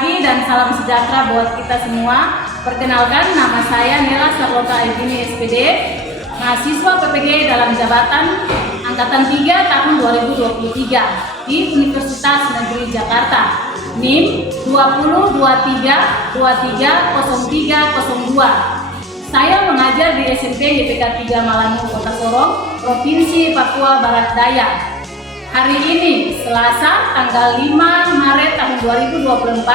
pagi dan salam sejahtera buat kita semua. Perkenalkan, nama saya Nela Sarlota Evini SPD, mahasiswa PPG dalam jabatan Angkatan 3 tahun 2023 di Universitas Negeri Jakarta. NIM 2023230302. Saya mengajar di SMP YPK 3 Malangu, Kota Sorong, Provinsi Papua Barat Daya. Hari ini, Selasa, tanggal 5 Maret tahun 2024,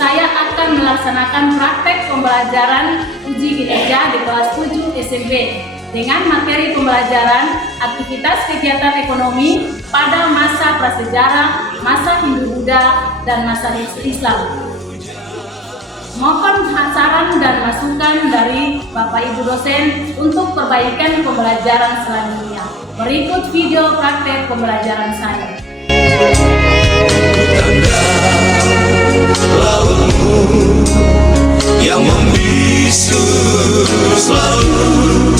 saya akan melaksanakan praktek pembelajaran uji kinerja di kelas 7 SMP dengan materi pembelajaran aktivitas kegiatan ekonomi pada masa prasejarah, masa Hindu-Buddha, dan masa Islam. Mohon saran dan masukan dari Bapak Ibu dosen untuk perbaikan pembelajaran selanjutnya. Berikut video praktek pembelajaran saya. Lautmu yang membisu selalu,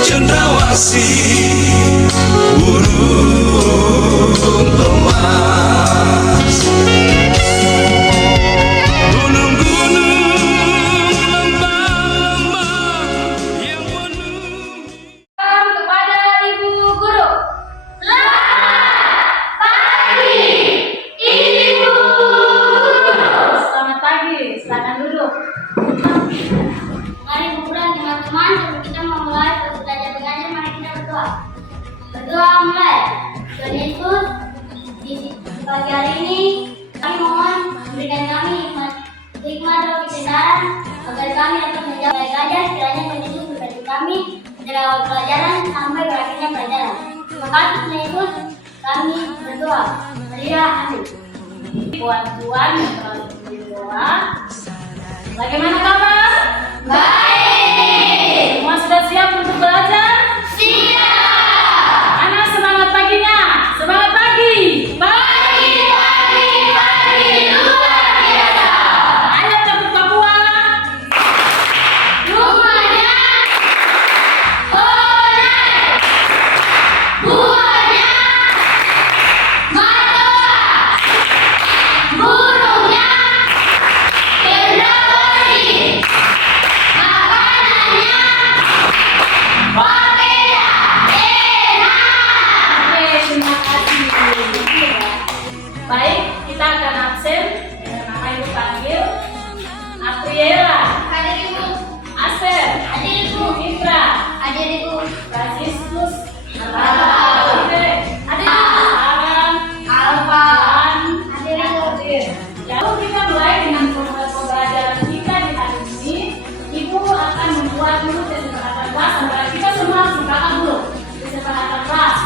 cendrawasih burung emas. Silakan duduk. Mari berperan teman-teman, sebelum kita memulai belajar mengajar, mari kita berdoa. Berdoa mulai. Tuhan Yesus, di pagi hari ini kami mohon berikan kami hikmat roh kebenaran agar kami dapat menjawab belajar. Kiranya Tuhan Yesus membantu kami dari awal pelajaran sampai berakhirnya pelajaran. Terima kasih Tuhan Yesus, kami berdoa. Maria, amin. Buat Tuhan yang terlalu berdoa. Bagaimana kabar? Baik. Semua sudah siap untuk belajar? Siap. Anak semangat paginya. Semangat pagi. Pagi luar biasa. Ayo cabut Papua. Rumahnya Onai, buahnya matoa, burungnya cendrawasih, makanannya papeda enak. Oke, terima kasih. Baik, kita akan absen. Nama Ibu panggil Apriela, Hadir Ibu, Aser, hadir Ibu, Mitra, hadir Ibu, Franciscus, Halo. Ada Sarang, Alfa, Dan, hadir Ibu. Lalu kita mulai dengan pembelajaran kita di hari ini. Ibu akan membuat dulu kesepakatan kelas antara kita semua harus sepakat dulu. Kesepakatan kelas.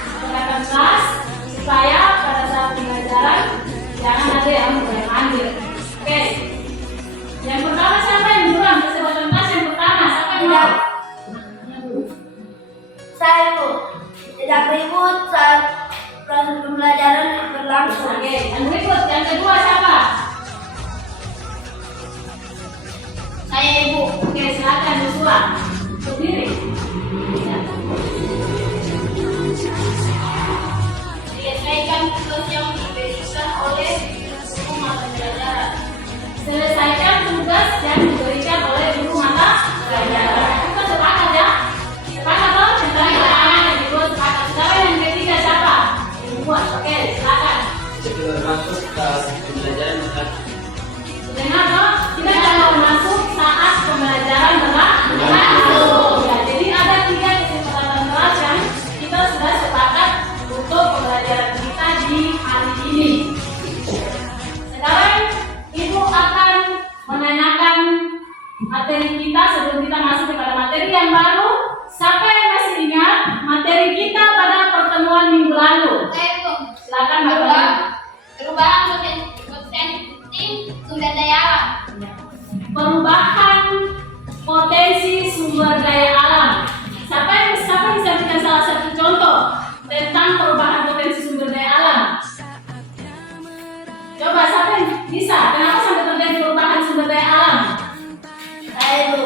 Kesepakatan kelas supaya pada saat pembelajaran jangan ada yang ambil. Oke. Yang pertama siapa yang duluan? Kesepakatan kelas yang pertama siapa yang mau? Saya Ibu, tidak ribut saat proses pembelajaran berlangsung. Oke, yang berikut yang kedua siapa? Saya Ibu. Oke, silakan Joshua. Berdiri. Ya. Selesaikan tugas yang diberikan oleh guru mata pelajaran. Selesaikan tugas yang diberikan oleh guru mata pelajaran. Kita sepakat ya? Sepakat loh? Yang kedua sepakat. Sekarang yang ketiga siapa? Yang buat. Oke, silakan. Sebelum masuk ke pembelajaran maka Dengar loh? Kita jangan masuk saat pembelajaran berlangsung. Ya, jadi ada 3 kesepakatan kelas yang kita sudah sepakat untuk pembelajaran kita di hari ini. Sekarang Ibu akan menanyakan materi kita sebelum kita masuk kepada materi yang baru. Siapa yang masih ingat materi kita pada pertemuan minggu lalu? Saya Ibu. Silakan Bapak. Perubahan potensi sumber daya alam. Perubahan potensi sumber daya alam. Siapa yang bisa berikan salah satu contoh tentang perubahan potensi sumber daya alam? Coba siapa yang bisa? Kenapa sampai terjadi perubahan sumber daya alam? Saya Ibu.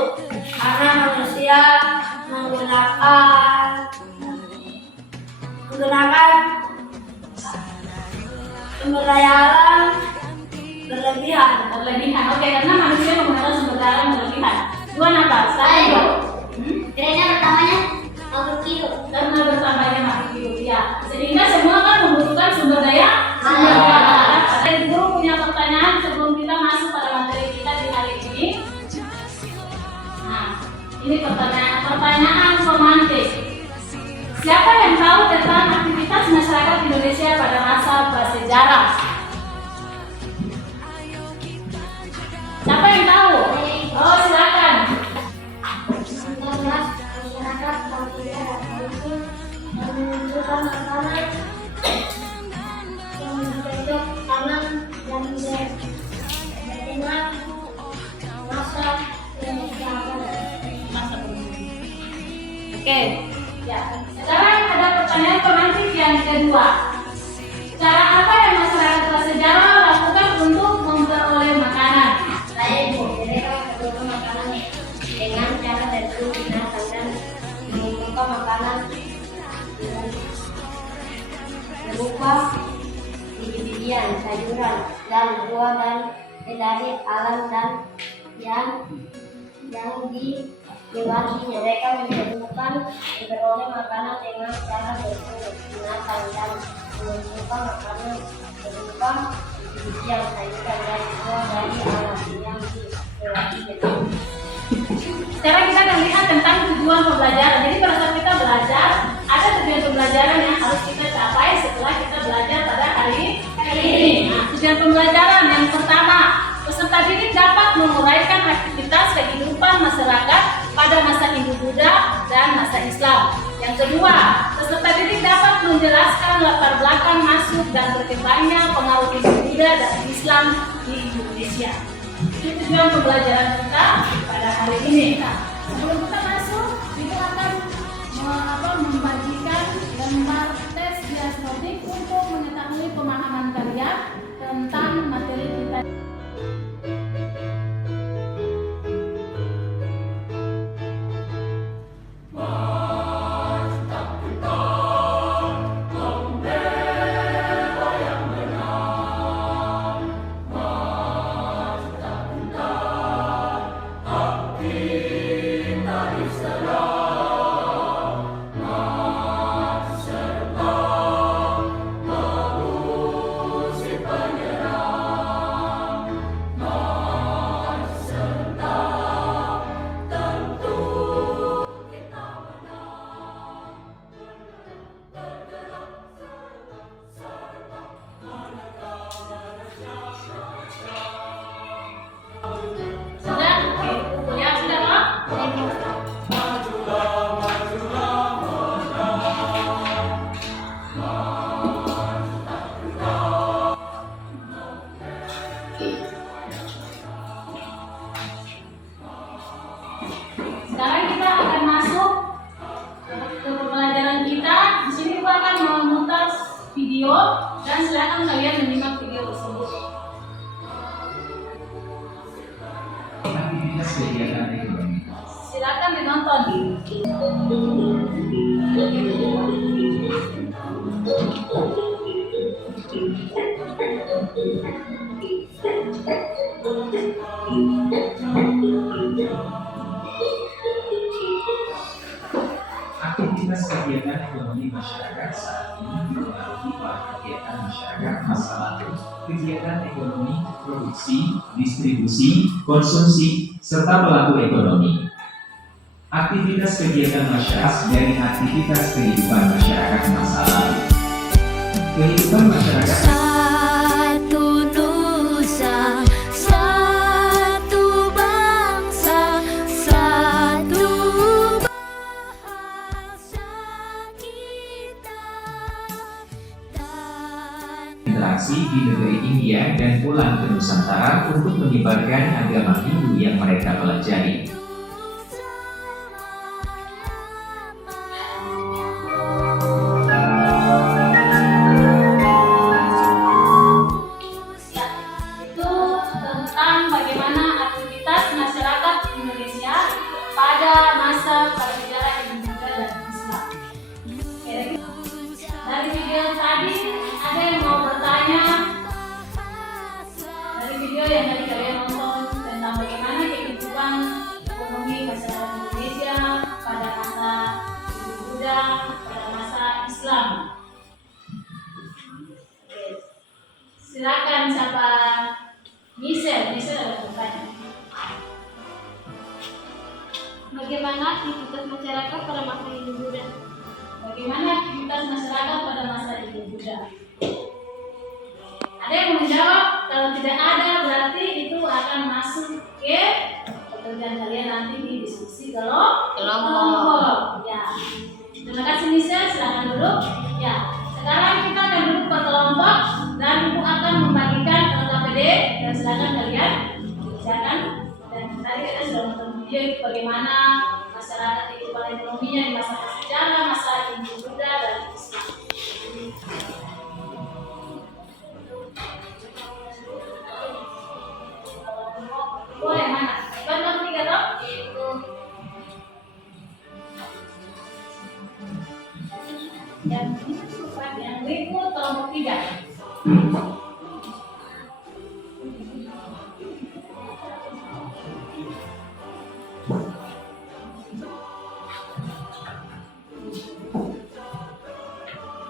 Karena manusia menggunakan sumber daya alam berlebihan. Oke, karena manusia menggunakan sumber daya yang berlebihan. Dua apa? Ayo. Kira-kira pertamanya makhluk hidup. Karena bertambahnya makhluk hidup ya. Sehingga semua kan membutuhkan sumber daya. Alam. Ada guru punya pertanyaan sebelum kita masuk pada materi kita di hari ini. Nah, ini pertanyaan pemantik. Siapa yang tahu tentang aktivitas masyarakat Indonesia pada masa prasejarah? Siapa yang tahu? Oh, silakan. Masyarakat menentukan makanan yang cocok tanam dan benar masa Indonesia. Oke, ya. Sekarang ada pertanyaan pemantik yang kedua. Cara apa yang masyarakat prasejarah lakukan untuk memperoleh makanan? Saya mereka menentukan makanan dengan cara berburu binatang dan menentukan makanan berupa biji-bijian, sayuran, dan buah dari alam dan yang dilewatinya. Mereka menemukan memperoleh makanan dengan cara berburu binatang dan menentukan makanan berupa biji-bijian, sayuran, dan buah dari alam yang dilewatinya. Sekarang kita akan lihat tentang tujuan pembelajaran. Jadi pada saat kita belajar, ada tujuan pembelajaran yang harus kita capai setelah kita belajar pada hari ini. Nah, tujuan pembelajaran yang pertama, peserta didik dapat menguraikan aktivitas kehidupan masyarakat pada masa Hindu-Buddha dan masa Islam. Yang kedua, peserta didik dapat menjelaskan latar belakang masuk dan berkembangnya pengaruh Hindu-Buddha dan Islam di Indonesia. Itu tujuan pembelajaran kita pada hari ini. Nah, sebelum kita masuk, kita akan membagikan lembar tes diagnostik untuk mengetahui pemahaman kalian tentang materi kita. Sekarang kita akan masuk ke pembelajaran kita. Di sini kita akan memutar video dan silakan kalian menyimak video tersebut. Aktivitas kegiatan ekonomi. Silakan ditonton. Aktivitas kegiatan ekonomi masyarakat saat ini dipengaruhi oleh kegiatan masyarakat masa lalu, kegiatan ekonomi, produksi, distribusi, konsumsi, serta pelaku ekonomi. Aktivitas kegiatan masyarakat dari aktivitas kehidupan masyarakat masa lalu. Kehidupan masyarakat Satu nusa, satu bangsa, satu bahasa kita. interaksi di negeri India dan pulang ke Nusantara untuk menyebarkan agama Hindu yang mereka pelajari. Itu tentang bagaimana aktivitas masyarakat Indonesia pada masa prasejarah Hindu-Buddha dan Islam. Dari video tadi ada yang mau bertanya? Dari yang tadi kalian nonton tentang bagaimana kehidupan ekonomi masyarakat Indonesia pada masa Hindu Buddha, pada masa Islam. Oke. Silakan siapa? Michelle ada bertanya. Bagaimana aktivitas masyarakat pada masa Hindu Buddha? Bagaimana aktivitas masyarakat pada masa Hindu Buddha? Ada yang menjawab? Kalau tidak ada berarti itu akan masuk ke pekerjaan kalian nanti di diskusi kelompok. Ya. Terima kasih Michelle, silakan duduk. Ya. Sekarang kita akan duduk per kelompok dan Ibu akan membagikan LKPD dan silakan kalian kerjakan. Dan tadi kita sudah menonton video bagaimana masyarakat kehidupan ekonominya di masa sejarah, masa Hindu Buddha dan Islam. Boleh mana? Kelompok 3 toh? Yang berikut kelompok 3.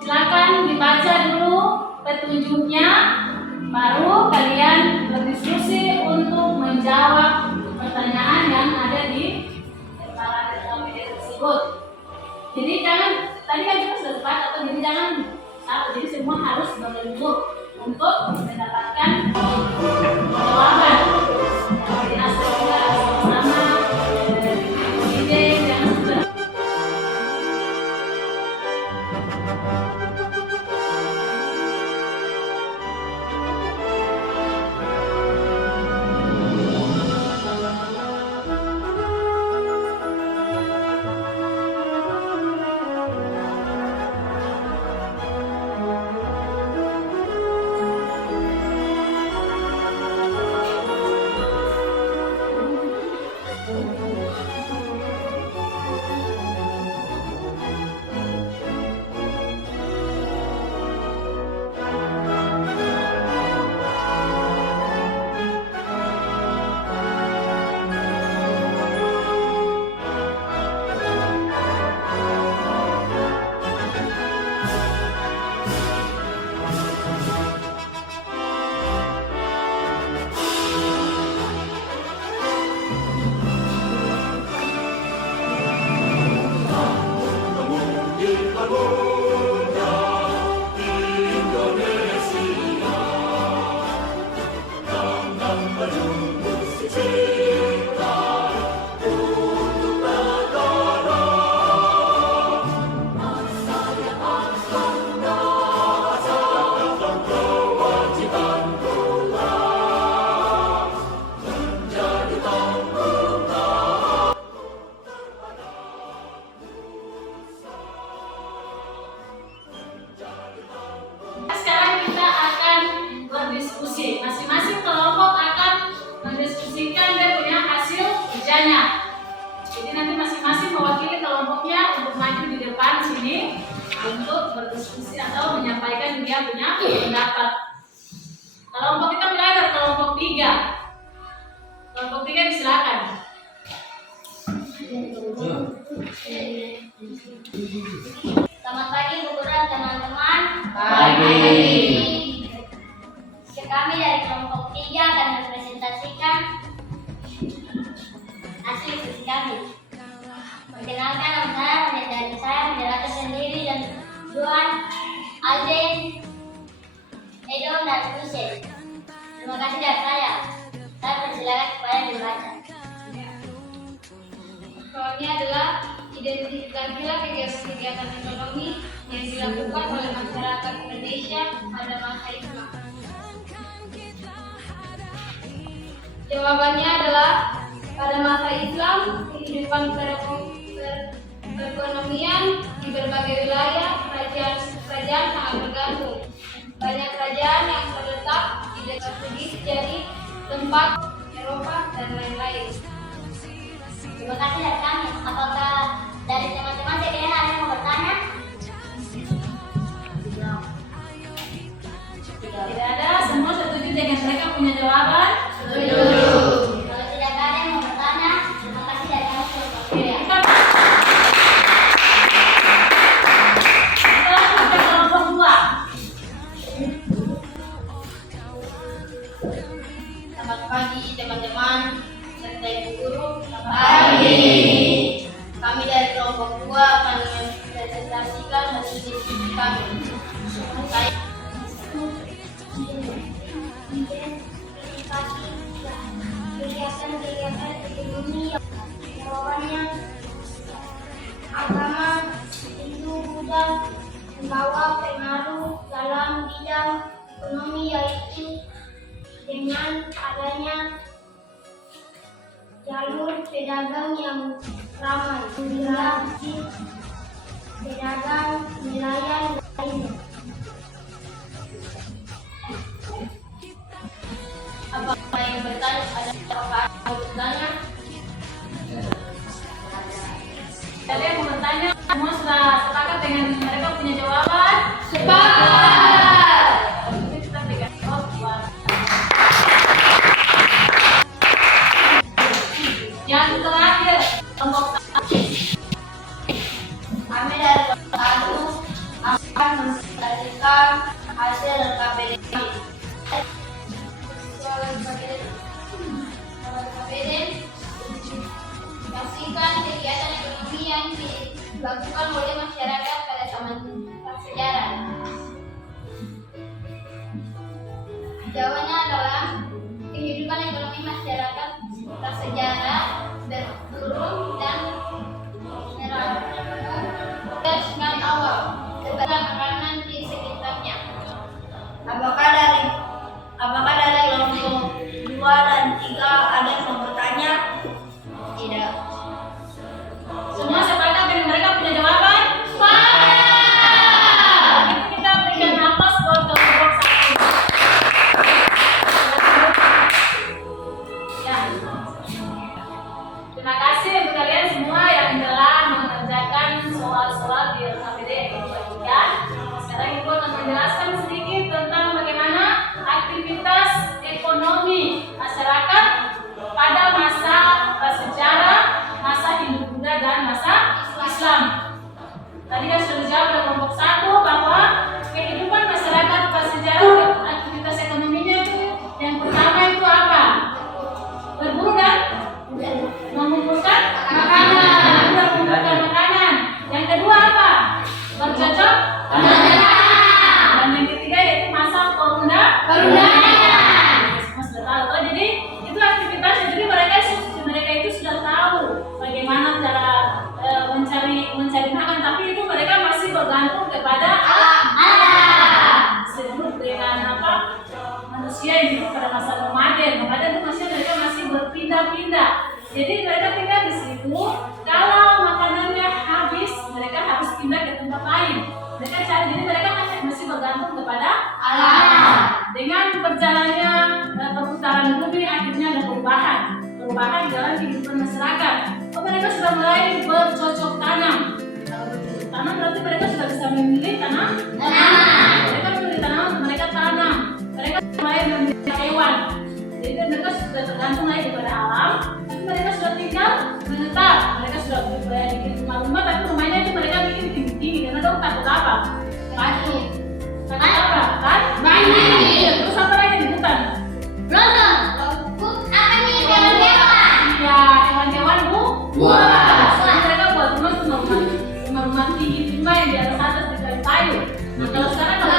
Silakan dibaca dulu petunjuknya, baru kalian berdiskusi untuk menjawab pertanyaan yang ada di para LKPD tersebut. Jadi jangan, tadi kan kita sudah sepakat atau jadi jangan satu, jadi semua harus berbentuk untuk mendapatkan jawaban. Jadi asal kita sama-sama ide yang sudah. Sekarang kita akan berdiskusi. Masing-masing kelompok akan mendiskusikan dia punya hasil kerjanya. Jadi nanti masing-masing mewakili kelompoknya untuk maju di depan sini untuk berdiskusi atau menyampaikan dia punya pendapat. Kelompok kita mulai dari kelompok 3. Kelompok 3 disilakan. Selamat pagi Bu Guru dan teman-teman. Kami dari kelompok 3 akan mempresentasikan hasil diskusi kami. Perkenalkan, nama saya menjelaskan sendiri dan Juan, Alden, Edom dan Hussein. Terima kasih dari saya. Saya persilakan kepada membaca. Soalnya adalah identifikasilah kegiatan ekonomi yang dilakukan oleh masyarakat Indonesia pada masa Islam. Jawabannya adalah pada masa Islam, kehidupan perekonomian di berbagai wilayah kerajaan sangat bergantung. Banyak kerajaan yang terletak di dekat Portugis jadi tempat Eropa dan lain-lain. Terima kasih dari kami. Apakah dari teman-teman sekalian ada yang mau bertanya? Tidak ada, semua setuju dengan mereka punya jawaban? Kalau tidak ada yang mau bertanya, terima kasih dan kami selesai. Oke, kita pada kelompok 2. Selamat pagi teman-teman serta ibu guru. Pagi. Kami dari kelompok 2 akan mempresentasikan hasil diskusi kami. Saya Kegiatan ekonomi yang jawabannya agama, Hindu, Buddha membawa pengaruh dalam bidang ekonomi, yaitu dengan adanya jalur pedagang yang ramai, migrasi pedagang, nelayan lainnya. apakah yang bertanya? Apakah ada yang bertanya? Jadi yang mau bertanya, semua sudah sepakat dengan mereka punya jawaban? Sepakat. Oke, kita berikan jawab buat yang terakhir, kelompok 1. Kami dari kelompok 1 akan mempresentasikan hasil KPD kami. Soal KPD pastikan kegiatan ekonomi yang dilakukan oleh masyarakat pada zaman prasejarah. Jawabannya adalah kehidupan ekonomi masyarakat prasejarah berturun dan menurun awal kebetulan makanan di sekitarnya. Apakah dari kelompok 2 dan 3 ada yang mau bertanya? Tidak. Semua sepakat dengan mereka punya jawaban? Itu kita berikan nafas buat kelompok 1. Ya. Terima kasih untuk kalian semua yang telah mengerjakan soal-soal di KPD ekonomi 3. Sekarang Ibu akan menjelaskan sedikit tentang bagaimana aktivitas ekonomi masyarakat pada masa prasejarah, masa Hindu-Buddha dan masa Islam. Tadi kan sudah dijawab oleh kelompok 1 bahwa kehidupan masyarakat prasejarah, aktivitas ekonominya itu yang pertama itu apa? Berburu dan mengumpulkan makanan. Mengumpulkan makanan. Yang kedua apa? Bercocok tanam. Dan yang ketiga yaitu masa perundangan. Semua sudah tahu. Oh, jadi itu aktivitasnya. Jadi mereka itu sudah tahu bagaimana cara mencari makan. Tapi itu mereka masih bergantung kepada alam. Disebut dengan apa? Manusia yang hidup pada masa nomaden. Nomaden itu maksudnya mereka masih berpindah-pindah. Jadi mereka pindah di situ. Kalau makanannya habis, mereka harus pindah ke tempat lain. Mereka cari, jadi mereka masih bergantung kepada alam. Dengan berjalannya perputaran bumi, akhirnya ada perubahan dalam kehidupan masyarakat. Oh, mereka sudah mulai bercocok tanam. Kalau bercocok tanam berarti mereka sudah bisa memilih tanaman. Mereka memilih tanaman, mereka tanam. Mereka mulai memilih hewan. Jadi mereka sudah tergantung lagi kepada alam. Tapi mereka sudah tinggal menetap. Mereka sudah bikin rumah-rumah, tapi rumahnya itu mereka bikin tinggi-tinggi karena dong takut apa? Takut apa? Kan? Banjir. Terus apa lagi di hutan? Ya, hewan-hewan buas. Jadi mereka buat rumah tinggi, rumah yang di atas di kayu. Nah, kalau sekarang kalau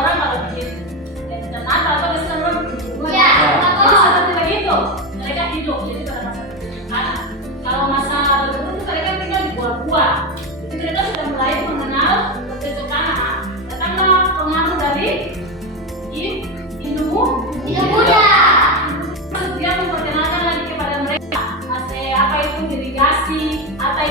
orang kalau bikin dan apa atau biasanya orang bikin rumah. Jadi seperti begitu mereka hidup. Jadi pada masa perundangan. Kalau masa berburu itu mereka tinggal di buah-buah. Jadi mereka sudah mulai mengenal bercocok tanam. Datanglah pengaruh dari Hindu-Buddha. Dia memperkenalkan lagi kepada mereka apa itu irigasi, apa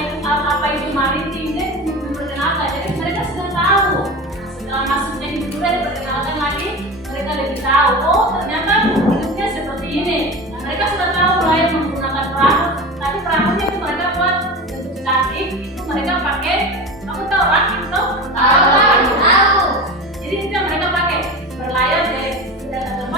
itu maritim, dia memperkenalkan. Jadi mereka sudah tahu. Setelah masuknya Hindu-Buddha diperkenalkan lagi, mereka lebih tahu. Oh, ternyata hidupnya seperti ini. Nah, mereka sudah tahu mulai menggunakan perahu. Tapi perahunya itu mereka buat bentuk cantik. Itu mereka pakai. Kamu tahu rakit tuh? Tahu. Jadi itu yang mereka pakai berlayar dari tempat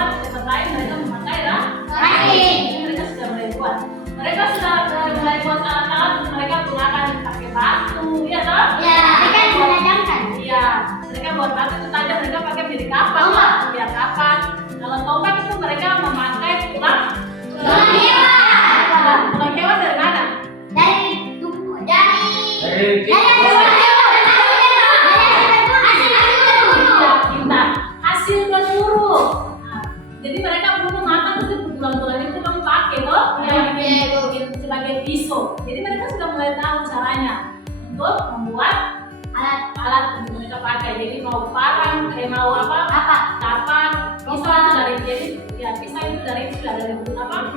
buat batu itu tajam, mereka pakai pilih kapak. Ya kapak. Kalau tombak itu mereka memakai tulang hewan dari mana? Hasil berburu. Nah, jadi mereka belum makan itu tulang-tulang itu kan pakai toh, sebagai pisau. Jadi mereka sudah mulai tahu caranya untuk membuat alat untuk mereka pakai. Jadi mau parang, mau apa? Kapak, pisau itu dari pisau itu dari tulang.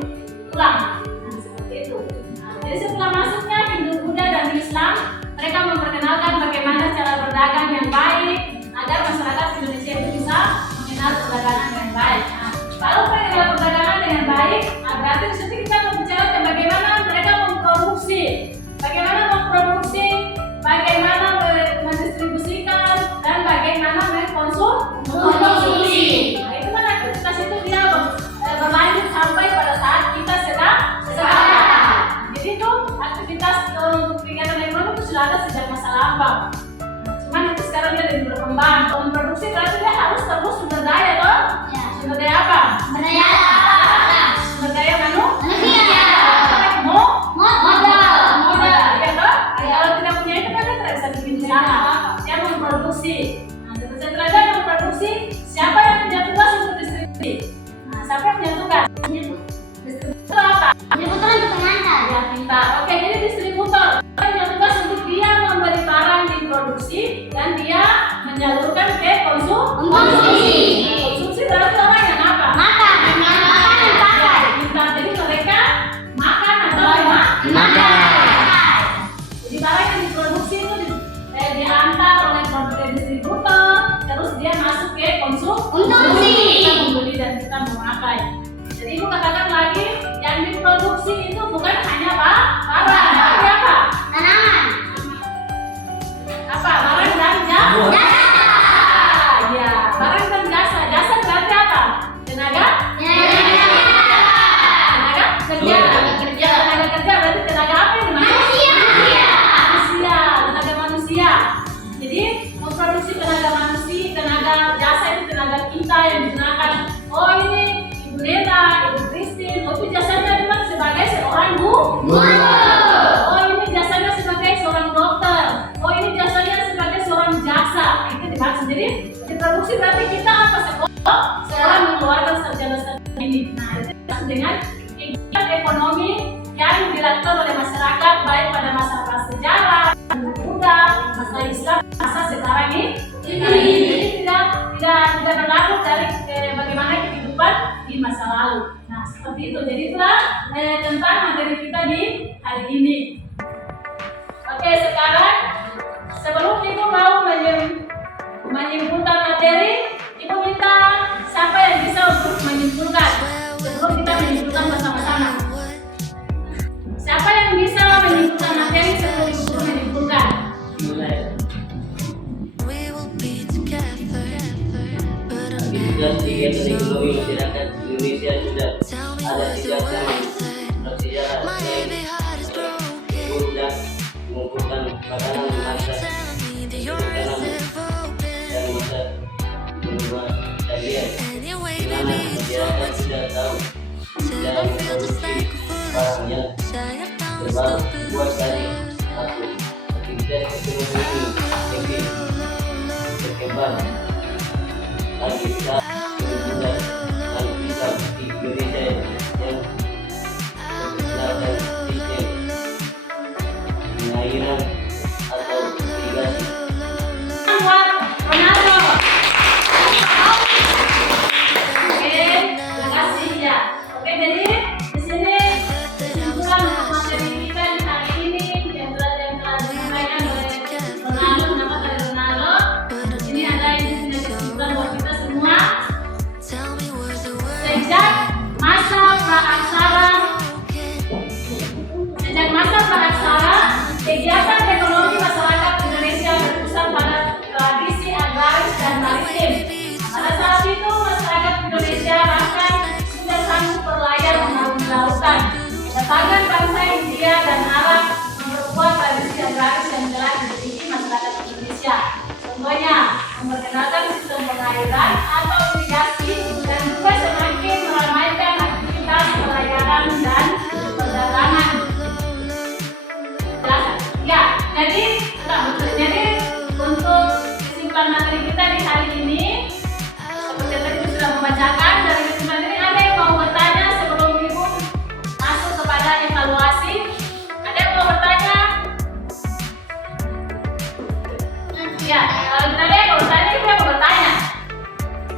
Nah, seperti itu. Nah, jadi setelah masuknya Hindu, Buddha dan Islam, mereka memperkenalkan bagaimana cara berdagang yang baik agar masyarakat Indonesia itu bisa mengenal perdagangan yang baik. Nah, kalau mengenal perdagangan dengan baik, berarti di situ kita berbicara tentang bagaimana mereka memproduksi, bagaimana mendistribusikan, dan bagaimana mengkonsumsi. Nah, itu kan aktivitas itu dia berlanjut sampai pada saat kita sekarang. Jadi itu aktivitas untuk kegiatan ekonomi itu sudah ada sejak masa lampau. Cuman itu sekarang dia lebih berkembang. Kalau memproduksi berarti dia harus terus sumber daya toh? Sumber daya apa? Sumber daya manusia. Modal, ya toh? Kalau tidak punya itu kan dia tidak bisa bikin usaha. Dia memproduksi. Nah, setelah dia memproduksi, siapa yang punya tugas untuk distribusi? Nah, siapa yang punya tugas? Distributor apa? Ya, pintar. Oke, jadi distributor dia punya tugas untuk dia membeli barang diproduksi dan dia menyalurkan ke konsumsi. Konsumsi berarti orang yang apa? Makan. Pintar. Jadi mereka makan atau makan. Jadi barang yang diproduksi itu diantar oleh distributor, terus dia masuk ke konsumsi. Kita membeli dan kita memakai. Jadi ibu katakan lagi, yang diproduksi itu bukan hanya barang, tapi apa? Tanaman. Apa? Barang dan jasa. Ya, barang dan jasa. Jasa berarti apa? Tenaga kerja. Tenaga kerja berarti tenaga apa yang tenaga manusia. Jadi memproduksi tenaga jasa itu tenaga kita yang digunakan. Oh ini Ibu Neta, Ibu Christine, itu jasanya memang sebagai seorang guru. Oh ini jasanya sebagai seorang dokter. Oh ini jasanya sebagai seorang jaksa. Itu dimaksud. Jadi diproduksi berarti kita apa sekolah mengeluarkan sarjana ini. Nah itu dimaksud dengan kegiatan ekonomi yang dilakukan oleh masyarakat baik pada masa prasejarah, Buddha, masa Islam, masa sekarang ini. Jadi tidak berlaku dari bagaimana kehidupan di masa lalu. Nah seperti itu. Jadi itulah tentang materi kita di hari ini. Oke, sekarang sebelum Ibu mau menyimpulkan materi, Ibu minta siapa yang bisa untuk menyimpulkan sebelum kita menyimpulkan bersama-sama. Siapa yang bisa menyimpulkan materi sebelum Ibu menyimpulkan? Aktivitas kegiatan ekonomi masyarakat Indonesia sudah ada 3 zaman bersejarah dan mengumpulkan makanan masa tanam dan masa membuat talian. Mana masyarakat sudah tahu dalam memproduksi barang yang terbaru buat tadi satu aktivitas ekonomi ini berkembang lagi kita berbulan dan kita di Indonesia yang berdasarkan sistem pengairan atau irigasi. Ronaldo. Oke, terima kasih ya. Oke, jadi di sini kesimpulan untuk materi kita di hari ini yang telah disampaikan oleh Ronaldo. Kenapa dari Ronaldo? Ini ada yang kesimpulan buat kita semua. memperkenalkan sistem pengairan atau irigasi, dan juga semakin meramaikan aktivitas pelayaran dan perdagangan. Ya, jadi untuk kesimpulan materi kita di hari ini, seperti tadi sudah membacakan dari kesimpulan ini, ada yang mau bertanya sebelum Ibu masuk kepada evaluasi? Ada yang mau bertanya? Ya, kalau kita lihat mau bertanya, kita mau bertanya.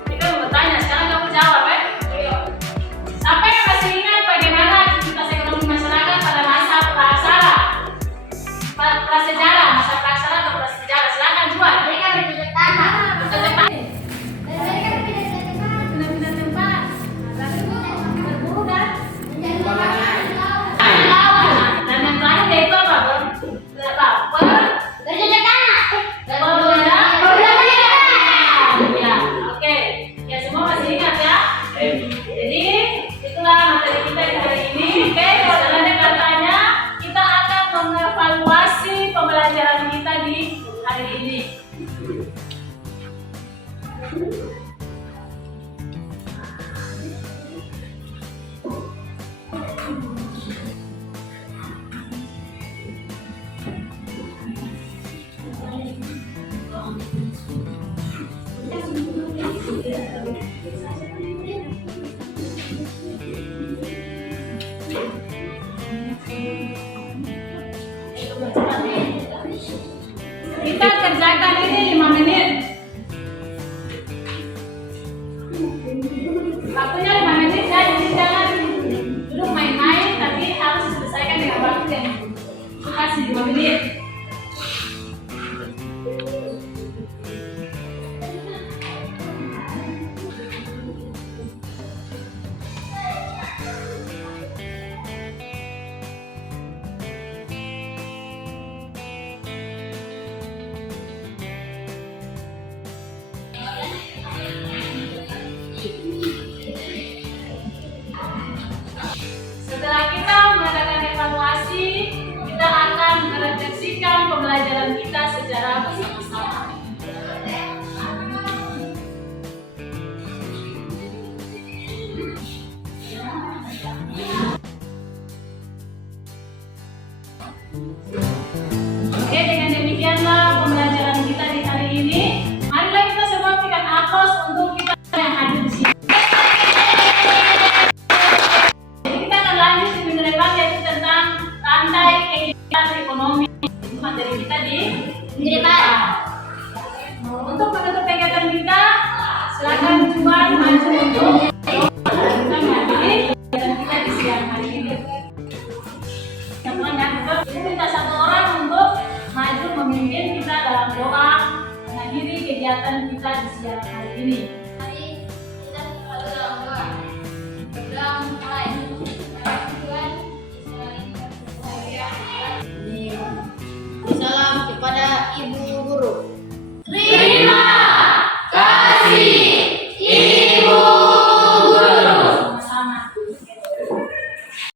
Kita mau bertanya, sekarang kamu jawab ya. Ayo. Siapa yang masih ingat bagaimana aktivitas ekonomi masyarakat pada masa prasejarah? Masa prasejarah atau prasejarah? Silakan jual. Jadi kami duduk tanah. Ke depan. Dari kami pindah tempat. Pindah tempat. Tapi berburu dan Menjadi makanan. lawan. Dan yang terakhir yaitu apa? Bercocok tanah. Ya, oke. Ya, semua masih ingat ya? Jadi, itulah materi kita di hari ini. Oke, jalannya katanya kita akan mengevaluasi pembelajaran kita di hari ini. Kita kerjakan ini 5 menit. Waktunya 5 menit ya, jadi jangan duduk main-main, tapi harus diselesaikan dengan waktu yang kasih 5 menit. Setelah kita mengadakan evaluasi, kita akan merefleksikan pembelajaran kita secara bersama-sama. Oke, dengan demikianlah pembelajaran kita di hari ini. Marilah kita semua berikan aplaus untuk kita yang hadir di sini. Jadi kita akan lanjut di minggu depan, yaitu tentang rantai kehidupan ekonomi. Itu materi kita di minggu depan. Untuk menutup kegiatan kita, silakan Juan maju untuk kita menghadiri kegiatan kita di siang hari ini. Semuanya, kita minta satu orang untuk maju memimpin kita dalam doa mengakhiri kegiatan kita di siang hari ini.